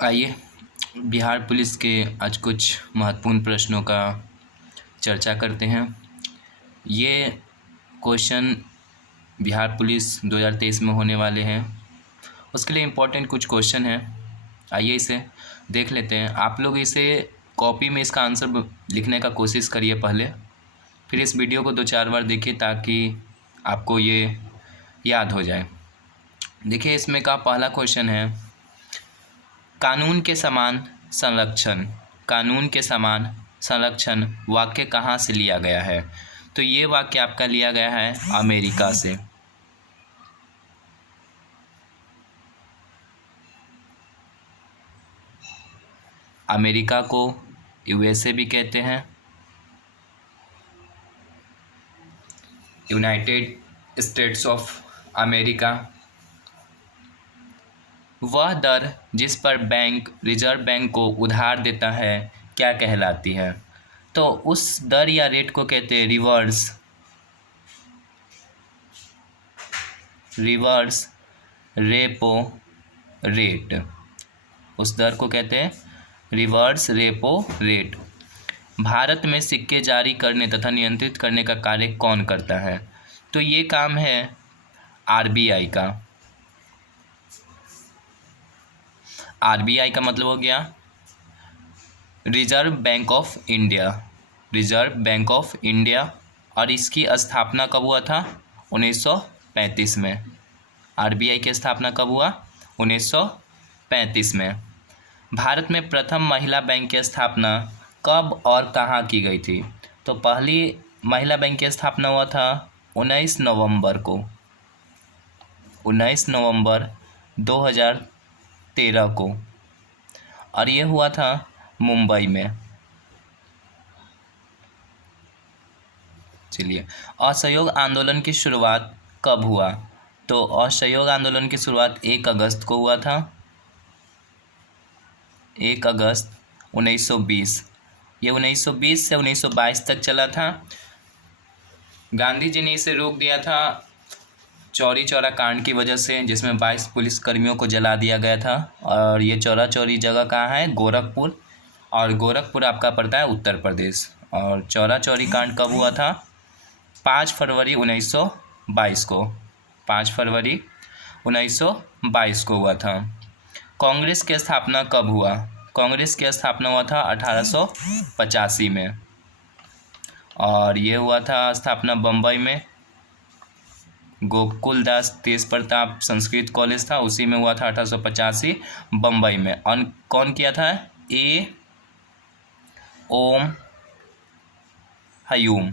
आइए बिहार पुलिस के आज कुछ महत्वपूर्ण प्रश्नों का चर्चा करते हैं। ये क्वेश्चन बिहार पुलिस 2023 में होने वाले हैं, उसके लिए इम्पोर्टेंट कुछ क्वेश्चन हैं। आइए इसे देख लेते हैं। आप लोग इसे कॉपी में इसका आंसर लिखने का कोशिश करिए पहले, फिर इस वीडियो को 2-4 बार देखिए ताकि आपको ये याद हो जाए। देखिए इसमें का पहला क्वेश्चन है, कानून के समान संरक्षण, कानून के समान संरक्षण वाक्य कहाँ से लिया गया है? तो ये वाक्य आपका लिया गया है अमेरिका से। अमेरिका को यूएसए भी कहते हैं, यूनाइटेड स्टेट्स ऑफ अमेरिका। वह दर जिस पर बैंक रिजर्व बैंक को उधार देता है क्या कहलाती है? तो उस दर या रेट को कहते हैं रिवर्स रेपो रेट। उस दर को कहते हैं रिवर्स रेपो रेट। भारत में सिक्के जारी करने तथा नियंत्रित करने का कार्य कौन करता है? तो ये काम है आरबीआई का। आरबीआई का मतलब हो गया reserve bank of India, reserve bank of India. और इसकी स्थापना कब हुआ था? 1935 में। आरबीआई की स्थापना कब हुआ? 1935 में। भारत में प्रथम महिला बैंक की स्थापना कब और कहाँ की गई थी? तो पहली महिला बैंक की स्थापना हुआ था 19 नवंबर को, 19 नवंबर 2013 को, और ये हुआ था मुंबई में। चलिए, असहयोग आंदोलन की शुरुआत कब हुआ? तो असहयोग आंदोलन की शुरुआत 1 अगस्त को हुआ था, 1 अगस्त 1920। ये 1920 से 1922 तक चला था। गांधी जी ने इसे रोक दिया था चौरी चौरा कांड की वजह से, जिसमें 22 पुलिसकर्मियों को जला दिया गया था। और ये चौरा चौरी जगह कहाँ है? गोरखपुर। और गोरखपुर आपका पड़ता है उत्तर प्रदेश। और चौरा चौरी कांड कब हुआ था? 5 फरवरी 1922 को, 5 फरवरी 1922 को हुआ था। कांग्रेस की स्थापना कब हुआ? कांग्रेस की स्थापना हुआ था 1885 में, और ये हुआ था स्थापना बम्बई में। गोकुल दास तेज प्रताप संस्कृत कॉलेज था, उसी में हुआ था 1885 बम्बई में। और कौन किया था? ए ओम हयूम,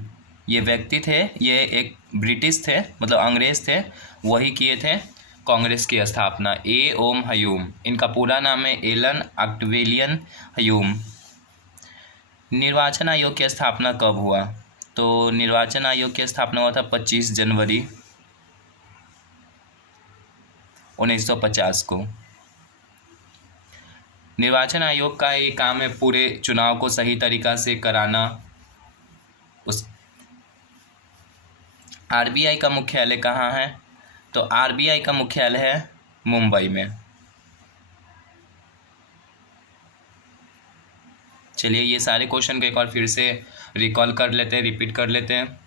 ये व्यक्ति थे, ये एक ब्रिटिश थे, मतलब अंग्रेज थे, वही किए थे कांग्रेस की स्थापना। ए ओम हयूम, इनका पूरा नाम है एलन ऑक्टेवियन हयूम। निर्वाचन आयोग की स्थापना कब हुआ? तो निर्वाचन आयोग की स्थापना हुआ था 25 जनवरी 1950 को। निर्वाचन आयोग का ये काम है पूरे चुनाव को सही तरीक़ा से कराना। उस आरबीआई का मुख्यालय कहाँ है? तो आरबीआई का मुख्यालय है मुंबई में। चलिए ये सारे क्वेश्चन को एक बार फिर से रिकॉल कर लेते हैं, रिपीट कर लेते हैं।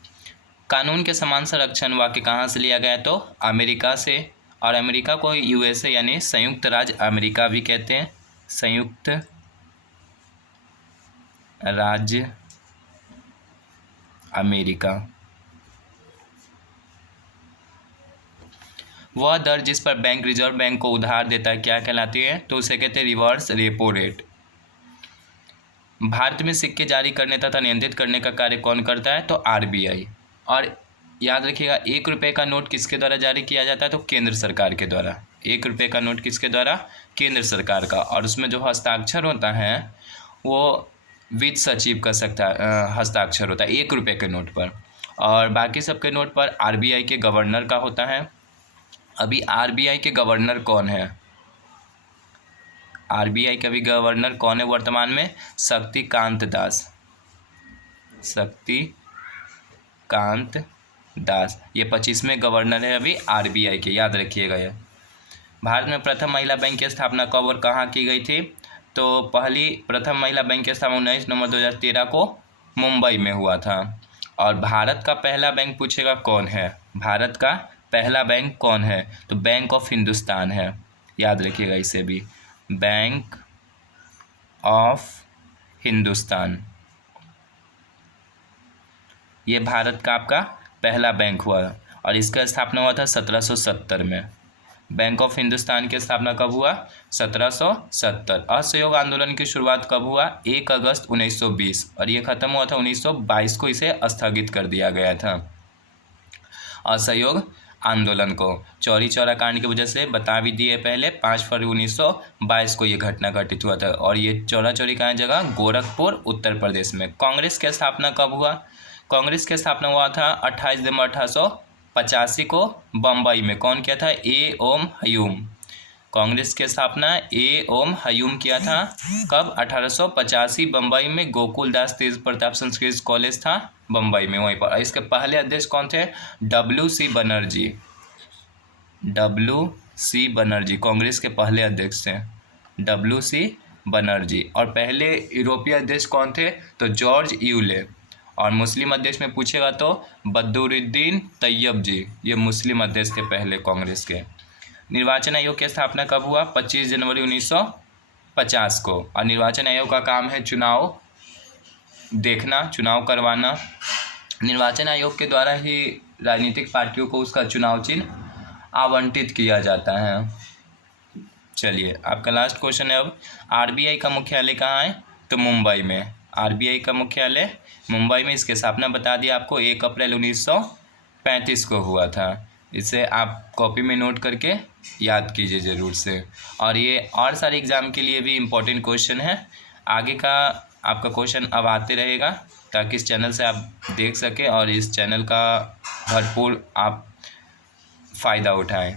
कानून के समान संरक्षण वाक्य कहाँ से लिया गया है? तो अमेरिका से। और अमेरिका को यूएसए यानी संयुक्त राज्य अमेरिका भी कहते हैं, संयुक्त राज्य अमेरिका। वह दर जिस पर बैंक रिजर्व बैंक को उधार देता है क्या कहलाती है? तो उसे कहते हैं रिवर्स रेपो रेट। भारत में सिक्के जारी करने तथा नियंत्रित करने का कार्य कौन करता है? तो आरबीआई। और याद रखिएगा 1 रुपये का नोट किसके द्वारा जारी किया जाता है? तो केंद्र सरकार के द्वारा। 1 रुपये का नोट किसके द्वारा? केंद्र सरकार का। और उसमें जो हस्ताक्षर होता है वो वित्त सचिव का हस्ताक्षर होता है 1 रुपये के नोट पर, और बाकी सबके नोट पर आरबीआई के गवर्नर का होता है। अभी आरबीआई के गवर्नर कौन है? आरबीआई का भी गवर्नर कौन है वर्तमान में? शक्तिकांत दास, शक्तिकांत दास। ये 25वें गवर्नर है अभी आरबीआई के, याद रखिएगा ये। भारत में प्रथम महिला बैंक की स्थापना कब और कहाँ की गई थी? तो प्रथम महिला बैंक की स्थापना 19 नवंबर 2013 को मुंबई में हुआ था। और भारत का पहला बैंक पूछेगा कौन है? भारत का पहला बैंक कौन है? तो बैंक ऑफ हिंदुस्तान है, याद रखिएगा इसे भी, बैंक ऑफ हिंदुस्तान। ये भारत का आपका पहला बैंक हुआ और इसका स्थापना हुआ था 1770 में। बैंक ऑफ हिंदुस्तान की स्थापना कब हुआ? 1770। असहयोग आंदोलन की शुरुआत कब हुआ? 1 अगस्त 1920 और ये खत्म हुआ था 1922 को, इसे स्थगित कर दिया गया था। असहयोग आंदोलन को चौरी चौरा कांड की वजह से बता भी दिए पहले, 5 फरवरी 1922 को ये घटना घटित हुआ था। और ये चौरा चौरी का जगह गोरखपुर उत्तर प्रदेश में। कांग्रेस की स्थापना कब हुआ? कांग्रेस की स्थापना हुआ था 28 दिसंबर 1885 को बम्बई में। कौन किया था? ए ओम हयूम। कांग्रेस की स्थापना ए ओम हयूम किया था। कब? 1885 बम्बई में। गोकुलदास तेज प्रताप संस्कृत कॉलेज था बम्बई में, वहीं पर। इसके पहले अध्यक्ष कौन थे? WC बनर्जी। WC बनर्जी कांग्रेस के पहले अध्यक्ष थे, WC बनर्जी। और पहले यूरोपीय अध्यक्ष कौन थे? तो जॉर्ज यूले। और मुस्लिम अध्यक्ष में पूछेगा तो बदरुद्दीन तैयब जी, ये मुस्लिम अध्यक्ष थे पहले कांग्रेस के। निर्वाचन आयोग की स्थापना कब हुआ? 25 जनवरी 1950 को। और निर्वाचन आयोग का काम है चुनाव देखना, चुनाव करवाना। निर्वाचन आयोग के द्वारा ही राजनीतिक पार्टियों को उसका चुनाव चिन्ह आवंटित किया जाता है। चलिए, आपका लास्ट क्वेश्चन है अब, RBI का मुख्यालय कहाँ है? तो मुंबई में। RBI का मुख्यालय मुंबई में। इसकी स्थापना बता दिया आपको, 1 अप्रैल 1935 को हुआ था। इसे आप कॉपी में नोट करके याद कीजिए ज़रूर से। और ये और सारे एग्ज़ाम के लिए भी इम्पोर्टेंट क्वेश्चन है। आगे का आपका क्वेश्चन अब आते रहेगा, ताकि इस चैनल से आप देख सकें और इस चैनल का भरपूर आप फ़ायदा उठाएं।